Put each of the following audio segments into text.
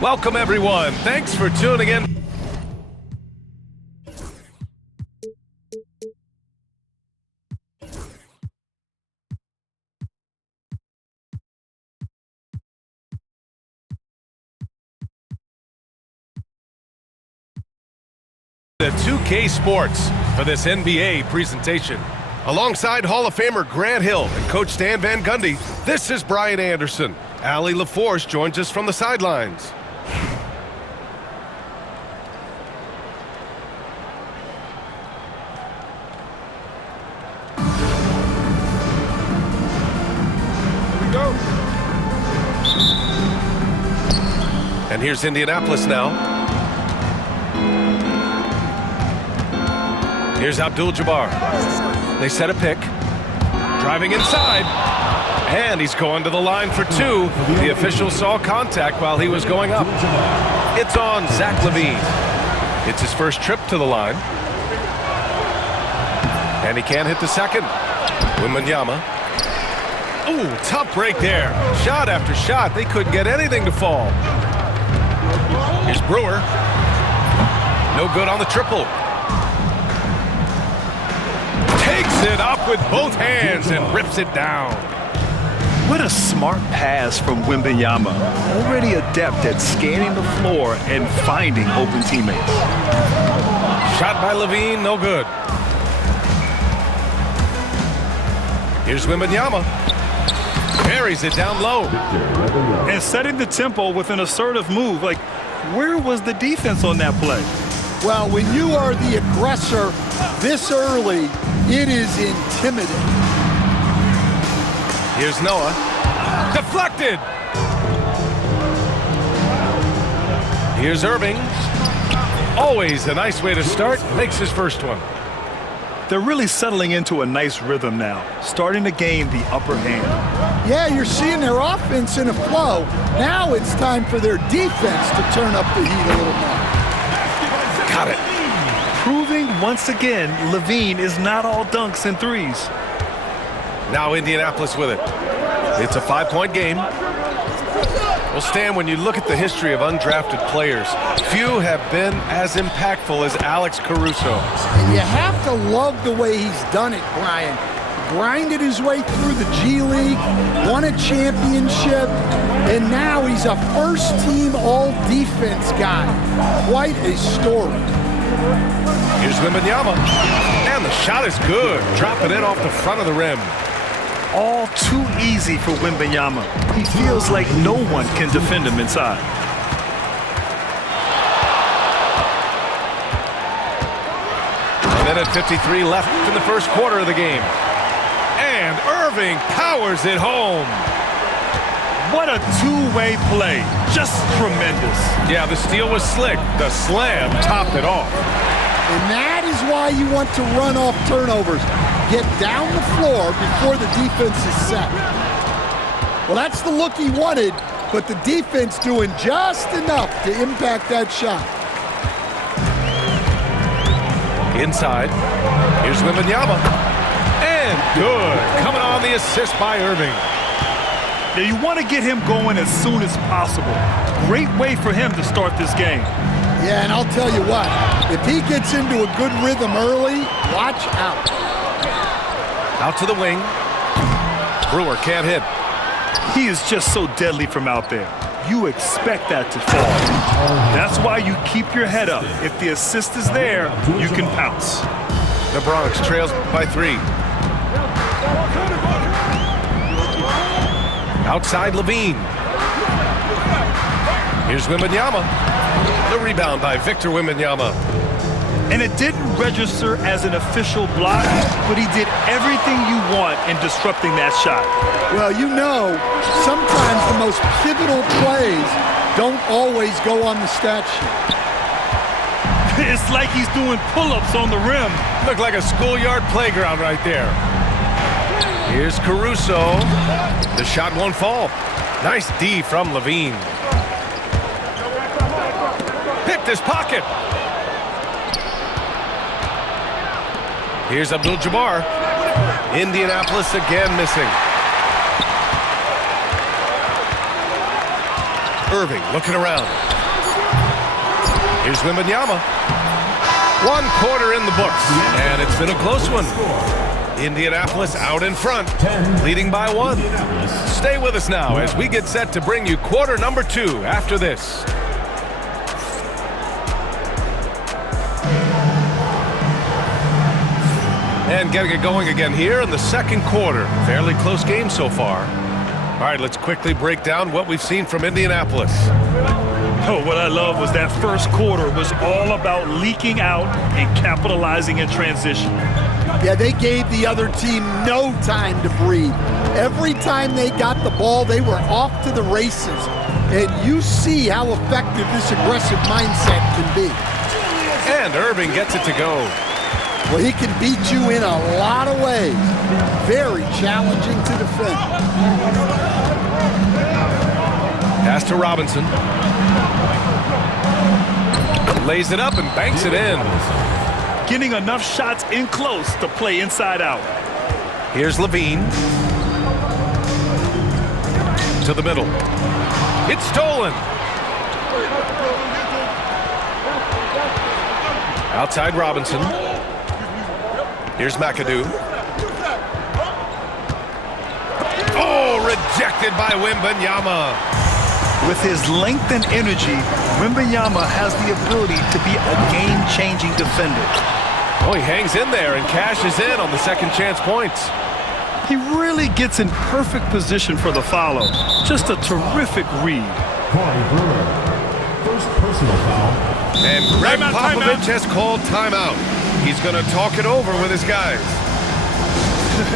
Welcome, everyone. Thanks for tuning in. The 2K Sports for this NBA presentation. Alongside Hall of Famer Grant Hill and Coach Stan Van Gundy, this is Brian Anderson. Allie LaForce joins us from the sidelines. And here's Indianapolis now. Here's Abdul-Jabbar. They set a pick. Driving inside. And he's going to the line for two. The official saw contact while he was going up. It's on Zach LaVine. It's his first trip to the line. And he can't hit the second. Wembanyama. Ooh, tough break there. Shot after shot. They couldn't get anything to fall. Here's Brewer. No good on the triple. Takes it up with both hands and rips it down. What a smart pass from Wembanyama. Already adept at scanning the floor and finding open teammates. Shot by LaVine, no good. Here's Wembanyama. Buries it down low. And setting the tempo with an assertive move. Like, where was the defense on that play? Well, when you are the aggressor this early, it is intimidating. Here's Noah. Deflected. Here's Irving. Always a nice way to start. Makes his first one. They're really settling into a nice rhythm now, starting to gain the upper hand. Yeah, you're seeing their offense in a flow. Now it's time for their defense to turn up the heat a little more. Got it. Proving once again, Levine is not all dunks and threes. Now Indianapolis with it. It's a 5-point game. Well, Stan, when you look at the history of undrafted players, few have been as impactful as Alex Caruso. And you have to love the way he's done it, Brian. Grinded his way through the G League, won a championship, and now he's a first-team all-defense guy. Quite a story. Here's Wembanyama, and the shot is good, dropping it off the front of the rim. All too easy for Wembanyama. He feels like no one can defend him inside. A minute 53 left in the first quarter of the game. And Irving powers it home. What a two-way play. Just tremendous. Yeah, the steal was slick. The slam topped it off. And that is why you want to run off turnovers. Get down the floor before the defense is set. Well, that's the look he wanted, but the defense doing just enough to impact that shot. Inside. Here's Wembanyama. And good. Coming on the assist by Irving. Now you want to get him going as soon as possible. Great way for him to start this game. Yeah, and I'll tell you what, if he gets into a good rhythm early, watch out. Out to the wing. Brewer can't hit. He is just so deadly from out there. You expect that to fall. That's why you keep your head up. If the assist is there, you can pounce. The Bronx trails by 3. Outside Levine. Here's Wembanyama. The rebound by Victor Wembanyama. And it didn't register as an official block, but he did everything you want in disrupting that shot. Well, you know, sometimes the most pivotal plays don't always go on the stat sheet. It's like he's doing pull-ups on the rim. Looked like a schoolyard playground right there. Here's Caruso. The shot won't fall. Nice D from Levine. Picked his pocket. Here's Abdul-Jabbar. Indianapolis again missing. Irving looking around. Here's Wembanyama. 1 quarter in the books, and it's been a close one. Indianapolis out in front, leading by 1. Stay with us now as we get set to bring you quarter number 2 after this. And getting it going again here in the second quarter. Fairly close game so far. All right, let's quickly break down what we've seen from Indianapolis. Oh, what I love was that first quarter was all about leaking out and capitalizing in transition. Yeah, they gave the other team no time to breathe. Every time they got the ball, they were off to the races. And you see how effective this aggressive mindset can be. And Irving gets it to go. Well, he can beat you in a lot of ways. Very challenging to defend. Pass to Robinson. Lays it up and banks it in. Getting enough shots in close to play inside out. Here's Levine. To the middle. It's stolen. Outside Robinson. Here's McAdoo. Oh, rejected by Wembanyama. With his length and energy, Wembanyama has the ability to be a game-changing defender. Oh, he hangs in there and cashes in on the second chance points. He really gets in perfect position for the follow. Just a terrific read. Corey Brewer, first personal foul. And Greg Timeout, Popovich timeout. has called timeout. He's going to talk it over with his guys.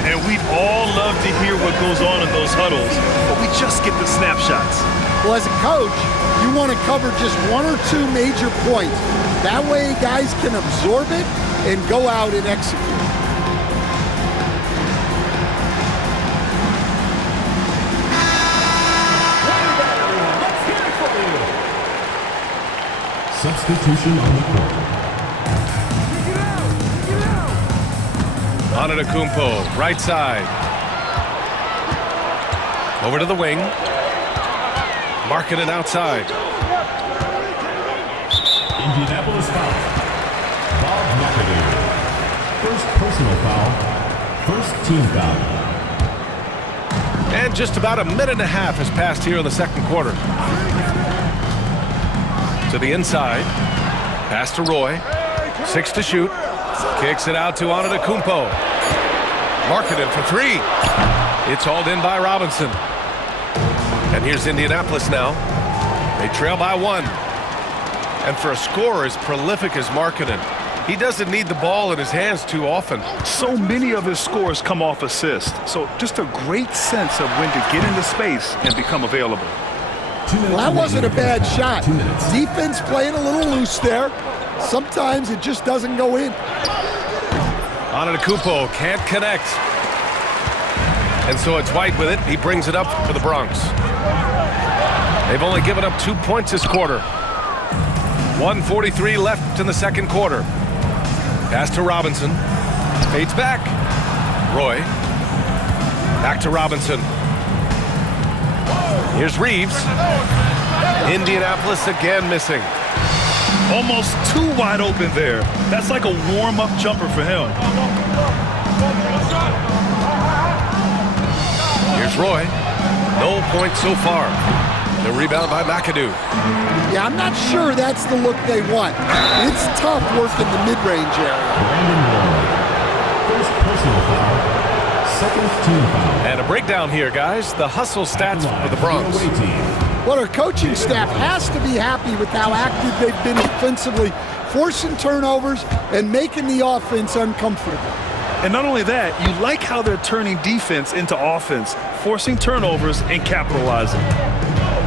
And we'd all love to hear what goes on in those huddles, but we just get the snapshots. Well, as a coach, you want to cover just 1 or 2 major points. That way guys can absorb it and go out and execute. Substitution on the court. Antetokounmpo, right side. Over to the wing. Markkanen outside. Indianapolis foul. Bob McAdoo. First personal foul. First team foul. And just about a minute and a half has passed here in the second quarter. To the inside. Pass to Roy. 6 to shoot. Kicks it out to Antetokounmpo. Markkanen for 3. It's hauled in by Robinson. And here's Indianapolis now. They trail by 1. And for a scorer as prolific as Markkanen, he doesn't need the ball in his hands too often. So many of his scores come off assists. So just a great sense of when to get into space and become available. Well, that wasn't a bad shot. Defense playing a little loose there. Sometimes it just doesn't go in. Antetokounmpo can't connect. And so it's White with it. He brings it up for the Bronx. They've only given up 2 points this quarter. 1:43 left in the second quarter. Pass to Robinson. Fades back. Roy. Back to Robinson. Here's Reeves. Indianapolis again missing. Almost too wide open there. That's like a warm-up jumper for him. Here's Roy. No points so far. The rebound by McAdoo. Yeah, I'm not sure that's the look they want. It's tough working the mid-range area. Brandon Roy. First personal foul. Second team foul. And a breakdown here, guys. The hustle stats for the Bronx. Well, our coaching staff has to be happy with how active they've been defensively, forcing turnovers and making the offense uncomfortable. And not only that, you like how they're turning defense into offense, forcing turnovers and capitalizing.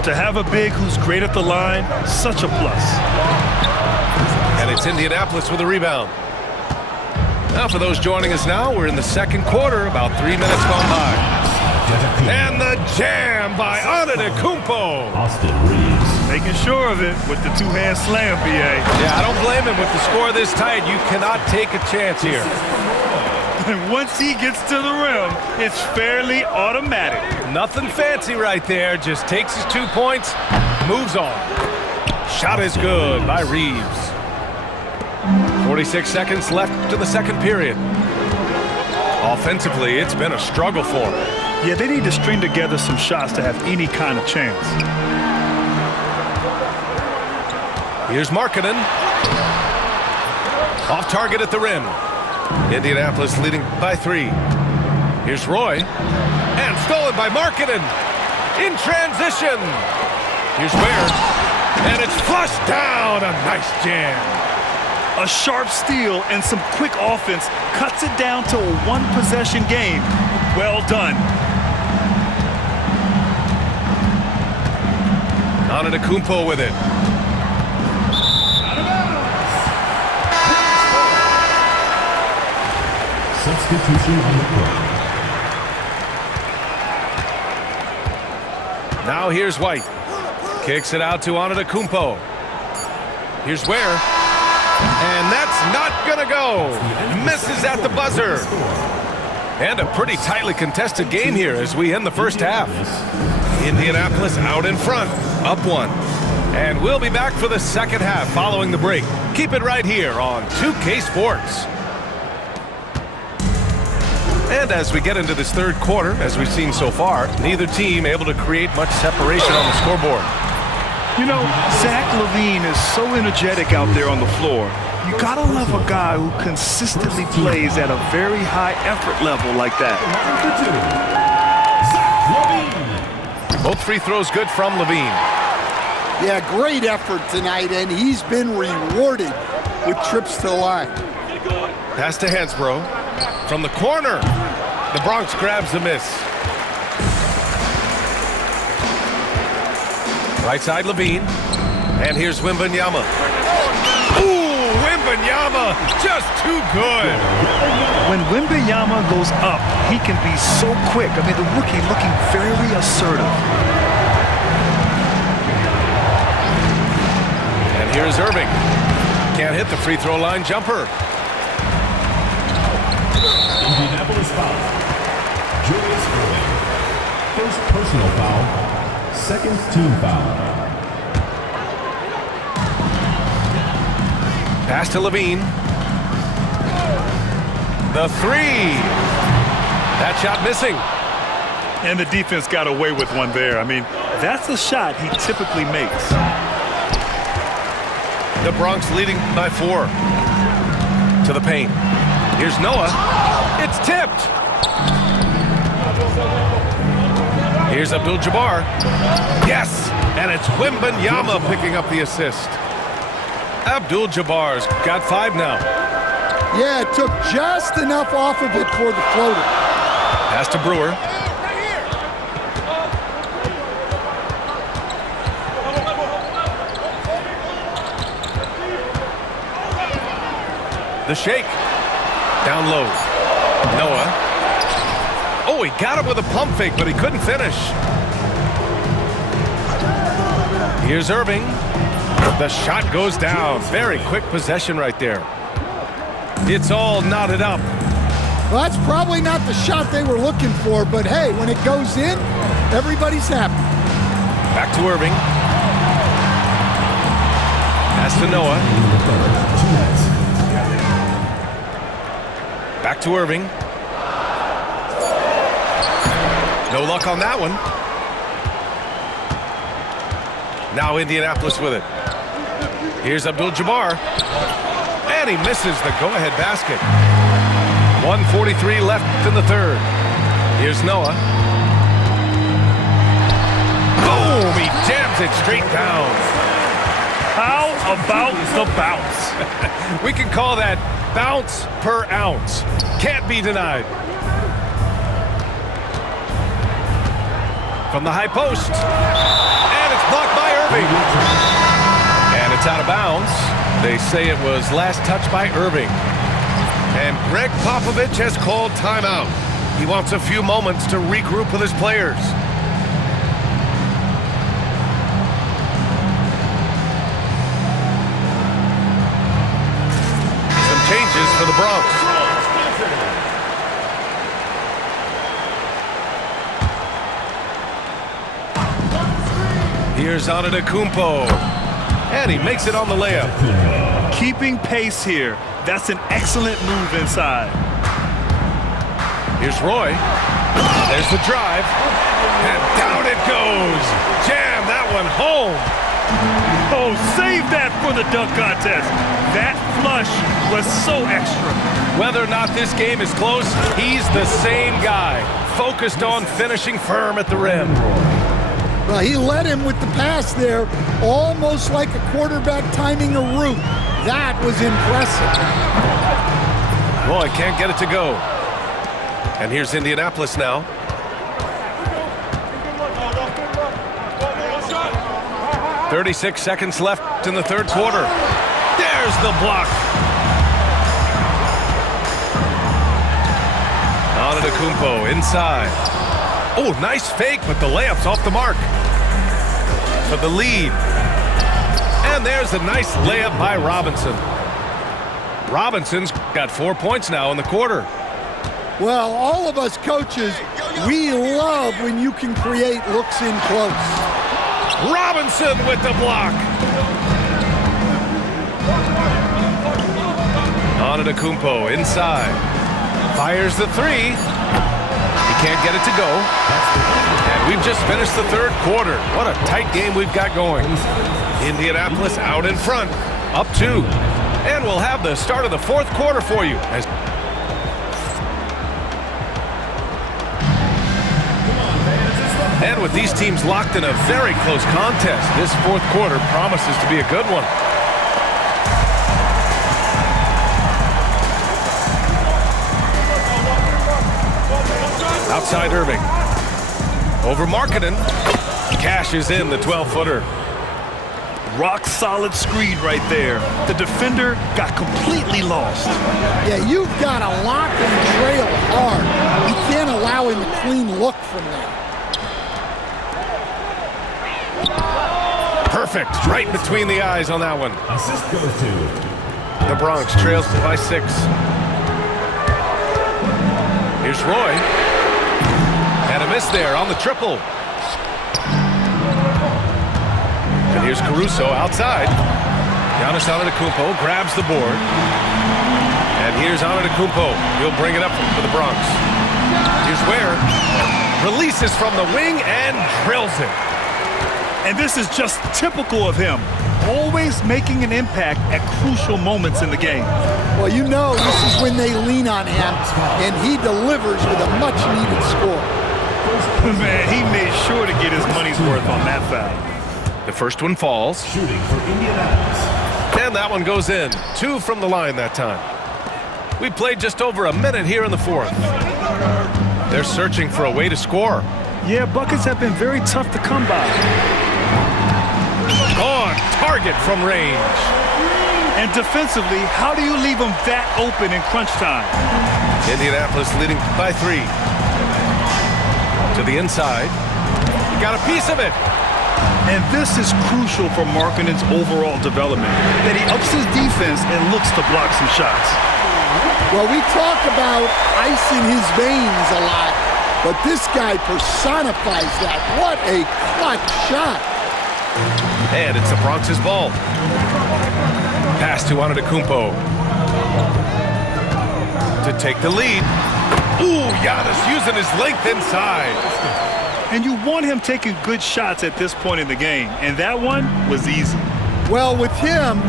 To have a big who's great at the line, such a plus. And it's Indianapolis with a rebound. Now for those joining us now, we're in the second quarter, about 3 minutes gone by. And the jam by Antetokounmpo. Austin Reeves. Making sure of it with the two-hand slam, BA. Yeah, I don't blame him with the score this tight. You cannot take a chance here. And once he gets to the rim, it's fairly automatic. Nothing fancy right there. Just takes his 2 points, moves on. Shot is good by Reeves. 46 seconds left in the second period. Offensively, it's been a struggle for him. Yeah, they need to string together some shots to have any kind of chance. Here's Markkanen. Off target at the rim. Indianapolis leading by 3. Here's Roy. And stolen by Markkanen. In transition. Here's Ware. And it's flushed down. A nice jam. A sharp steal and some quick offense cuts it down to a one-possession game. Well done. Antetokounmpo with it. Substitution on the court. Now here's White. Kicks it out to Antetokounmpo. Here's Ware. And that's not gonna go. Misses at the buzzer. And a pretty tightly contested game here as we end the first half. Indianapolis out in front, up 1. And we'll be back for the second half following the break. Keep it right here on 2K Sports. And as we get into this third quarter, as we've seen so far, neither team able to create much separation on the scoreboard. You know, Zach LaVine is so energetic out there on the floor. You gotta love a guy who consistently plays at a very high effort level like that. Both free throws good from LaVine. Yeah, great effort tonight, and he's been rewarded with trips to the line. Pass to Hansbrough. From the corner, the Bronx grabs the miss. Right side, LaVine. And here's Wembanyama. Ooh, Wembanyama, just too good. When Wembanyama goes up, he can be so quick. I mean, the rookie looking very assertive. And Here's Irving. Can't hit the free throw line jumper. Indianapolis foul. Julius Irving. First personal foul. Second team foul. Pass to Levine. The three. That shot missing. And the defense got away with one there. I mean, that's a shot he typically makes. The Bronx leading by 4. To the paint. Here's Noah. It's tipped. Here's Abdul-Jabbar. Yes! And it's Wembanyama picking up the assist. Abdul-Jabbar's got 5 now. Yeah, it took just enough off of it for the floater. Pass to Brewer. The shake. Down low. Noah. Oh, he got him with a pump fake, but he couldn't finish. Here's Irving. The shot goes down. Very quick possession right there. It's all knotted up. Well, that's probably not the shot they were looking for, but hey, when it goes in, everybody's happy. Back to Irving. Pass to Noah. Back to Irving. No luck on that one. Now Indianapolis with it. Here's Abdul-Jabbar. And he misses the go-ahead basket. 1:43 left in the third. Here's Noah. Boom! He jams it straight down. How about the bounce? We can call that bounce per ounce. Can't be denied. From the high post. And it's blocked by Irving. And it's out of bounds. They say it was last touched by Irving. And Greg Popovich has called timeout. He wants a few moments to regroup with his players. Some changes for the Bronx. Here's Antetokounmpo. And he makes it on the layup. Keeping pace here. That's an excellent move inside. Here's Roy. There's the drive. And down it goes. Jam that one home. Oh, save that for the dunk contest. That flush was so extra. Whether or not this game is close, he's the same guy. Focused on finishing firm at the rim. Well, he led him with the pass there, almost like a quarterback timing a route. That was impressive. Roy can't get it to go. And here's Indianapolis now. "36 seconds left in the third quarter. There's the block. Antetokounmpo inside. Oh, nice fake, but the layup's off the mark. For the lead. And there's a nice layup by Robinson. Robinson's got 4 points now in the quarter. Well, all of us coaches, we love when you can create looks in close. Robinson with the block. Antetokounmpo inside. Fires the three. He can't get it to go. And we've just finished the third quarter. What a tight game we've got going. Indianapolis out in front, up 2. And we'll have the start of the fourth quarter for you. And with these teams locked in a very close contest, this fourth quarter promises to be a good one. Outside Irving. Over Markkanen. Cashes in the 12-footer. Rock solid screen right there. The defender got completely lost. Yeah, you've got to lock and trail hard. You can't allow him a clean look from there. Perfect. Right between the eyes on that one. Assist goes to The Bronx trails by 6. Here's Roy. And a miss there on the triple. And here's Caruso outside. Giannis Antetokounmpo grabs the board. And here's Antetokounmpo. He'll bring it up for the Bronx. Here's Ware. Releases from the wing and drills it. And this is just typical of him. Always making an impact at crucial moments in the game. Well, you know this is when they lean on him, and he delivers with a much-needed score. Man, he made sure to get his money's worth on that foul. The first one falls. shooting for Indianapolis. And that one goes in. 2 from the line that time. We played just over a minute here in the fourth. They're searching for a way to score. Yeah, buckets have been very tough to come by. On target from range. And defensively, how do you leave them that open in crunch time? Indianapolis leading by 3. To the inside. He got a piece of it. And this is crucial for Markkanen's overall development, that he ups his defense and looks to block some shots. Well, we talk about ice in his veins a lot, but this guy personifies that. What a clutch shot. And it's the Bronx's ball. Pass to Antetokounmpo. To take the lead. Ooh, Giannis using his length inside. And you want him taking good shots at this point in the game, and that one was easy. Well, with him,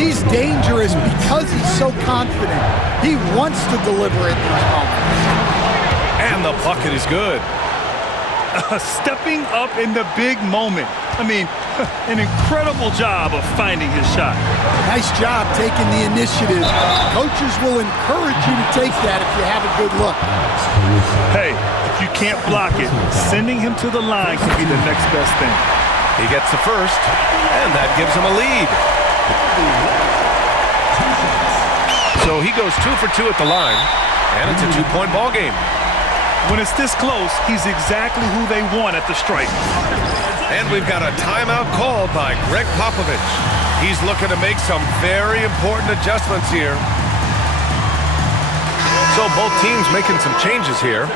he's dangerous because he's so confident. He wants to deliver in these moments. And the bucket is good. Stepping up in the big moment. I mean, an incredible job of finding his shot. Nice job taking the initiative. Coaches will encourage you to take that if you have a good look. Hey, if you can't block it, sending him to the line can be the next best thing. He gets the first, and that gives him a lead. So he goes 2 for 2 at the line, and it's a 2-point ball game. When it's this close, he's exactly who they want at the stripe. And we've got a timeout called by Greg Popovich. He's looking to make some very important adjustments here. So both teams making some changes here.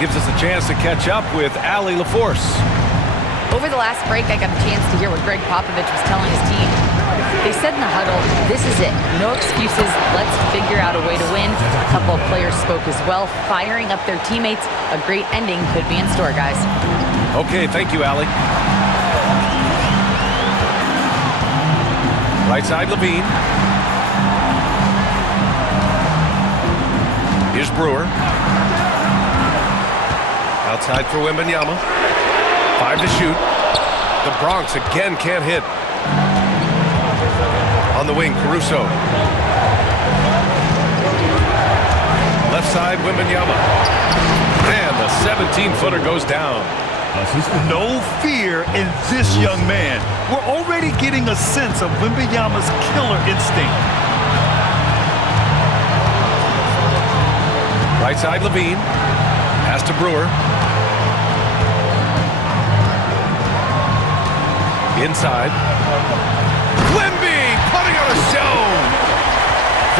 Gives us a chance to catch up with Allie LaForce. Over the last break, I got a chance to hear what Greg Popovich was telling his team. They said in the huddle, this is it. No excuses. Let's figure out a way to win. A couple of players spoke as well, firing up their teammates. A great ending could be in store, guys. Okay, thank you, Allie. Right side, Levine. Here's Brewer. Outside for Wembanyama. 5 to shoot. The Bronx again can't hit. On the wing, Caruso. Left side, Wembanyama. And the 17-footer goes down. No fear in this young man. We're already getting a sense of Wembanyama's killer instinct. Right side, Levine. Pass to Brewer. Inside. Wemby putting on a show.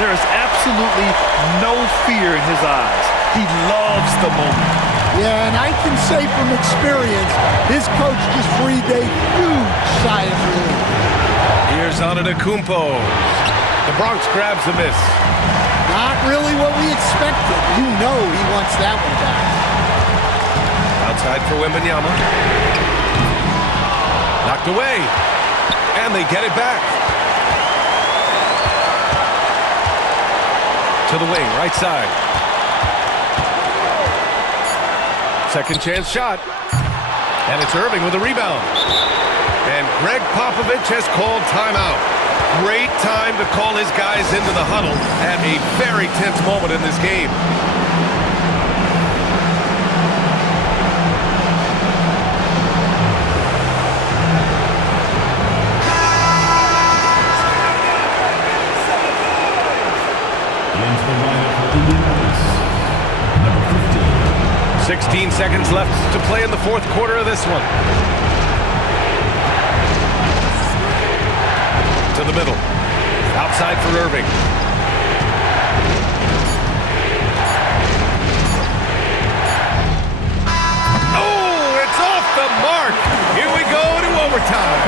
There is absolutely no fear in his eyes. He loves the moment. Yeah, and I can say from experience, his coach just breathed a huge sigh of relief. Here's Antetokounmpo. The Bronx grabs the miss. Not really what we expected. You know he wants that one back. Outside for Wembanyama. Knocked away. And they get it back. To the wing, right side. Second chance shot. And it's Irving with a rebound. And Greg Popovich has called timeout. Great time to call his guys into the huddle at a very tense moment in this game. Into the lineup for Indianapolis. Number 15. 16 seconds left to play in the fourth quarter of this one. To the middle. Outside for Irving. Oh, it's off the mark. Here we go to overtime.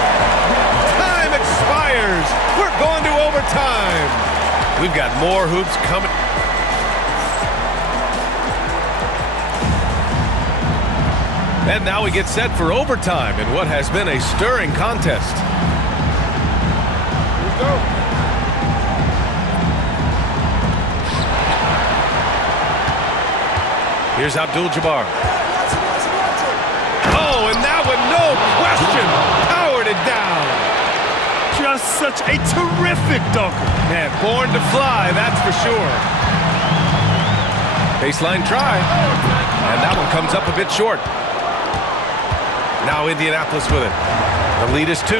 Time expires. We're going to overtime. We've got more hoops coming. And now we get set for overtime in what has been a stirring contest. Here we go. Here's Abdul-Jabbar. Oh, and that one, no question, powered it down. Just such a terrific dunker. Man, born to fly, that's for sure. Baseline try. And that one comes up a bit short. Now Indianapolis with it. The lead is 2.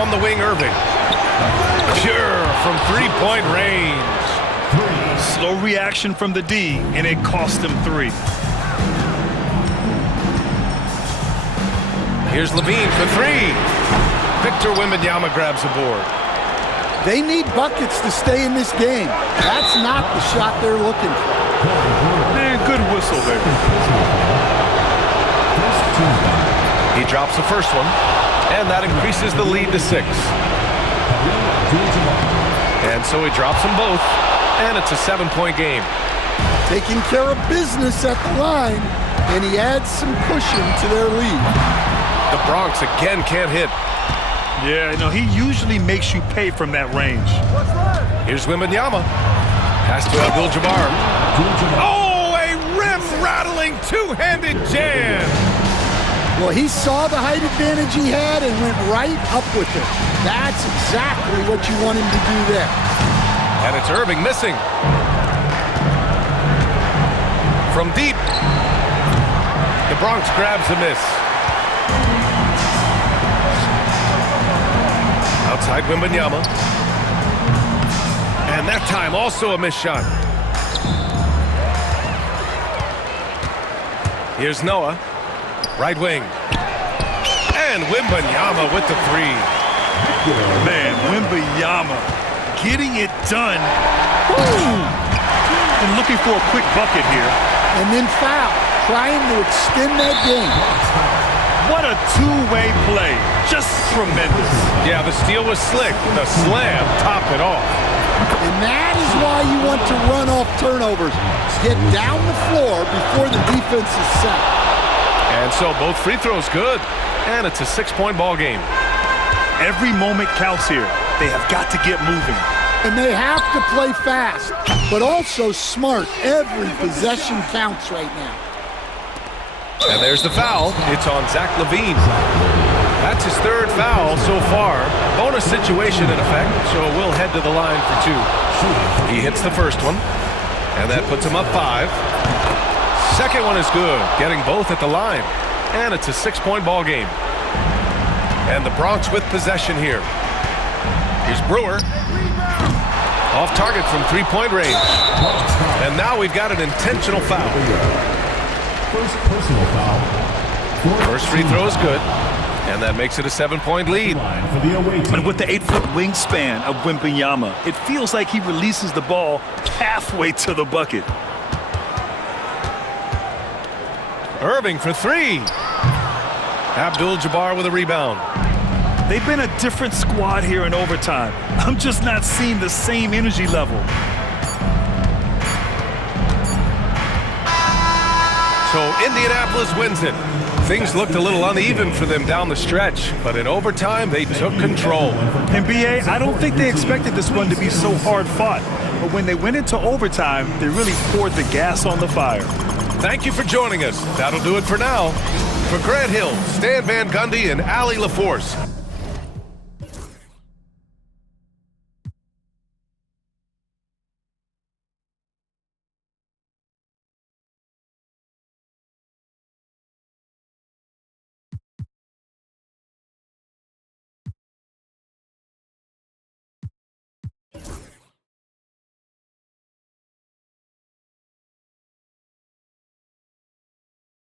On the wing, Irving. Pure from three-point range. Slow reaction from the D, and it cost him 3. Here's Levine for 3. Victor Wembanyama grabs the board. They need buckets to stay in this game. That's not the shot they're looking for. Man, good whistle there. He drops the first one, and that increases the lead to 6. And so he drops them both, and it's a 7-point game. Taking care of business at the line, and he adds some cushion to their lead. The Bronx again can't hit. Yeah, no, he usually makes you pay from that range. Here's Wembanyama. Pass to Abdul-Jabbar. Oh, a rim-rattling two-handed jam. Well, he saw the height advantage he had and went right up with it. That's exactly what you want him to do there. And it's Irving missing. From deep. The Bronx grabs a miss. Outside Wembanyama. And that time also a missed shot. Here's Noah. Right wing. And Wembanyama with the 3. Man, Wembanyama getting it done. Woo! And looking for a quick bucket here. And then foul, trying to extend that game. What a two-way play. Just tremendous. Yeah, the steal was slick. The slam topped it off. And that is why you want to run off turnovers. Get down the floor before the defense is set. And so both free throws good. And it's a 6-point ball game. Every moment counts here. They have got to get moving. And they have to play fast, but also smart. Every possession counts right now. And there's the foul. It's on Zach LaVine. That's his 3rd foul so far. Bonus situation in effect, so we'll head to the line for 2. He hits the first one, and that puts him up 5. Second one is good, getting both at the line. And it's a 6-point ball game. And the Bronx with possession here. Here's Brewer. Off target from 3-point range. And now we've got an intentional foul. First personal foul. First free throw is good. And that makes it a 7-point lead. For the away team. And with the 8-foot wingspan of Wembanyama, it feels like he releases the ball halfway to the bucket. Irving for 3. Abdul-Jabbar with a rebound. They've been a different squad here in overtime. I'm just not seeing the same energy level. So Indianapolis wins it. Things looked a little uneven for them down the stretch, but in overtime, they took control. And B.A., I don't think they expected this one to be so hard-fought. But when they went into overtime, they really poured the gas on the fire. Thank you for joining us. That'll do it for now. For Grant Hill, Stan Van Gundy, and Allie LaForce,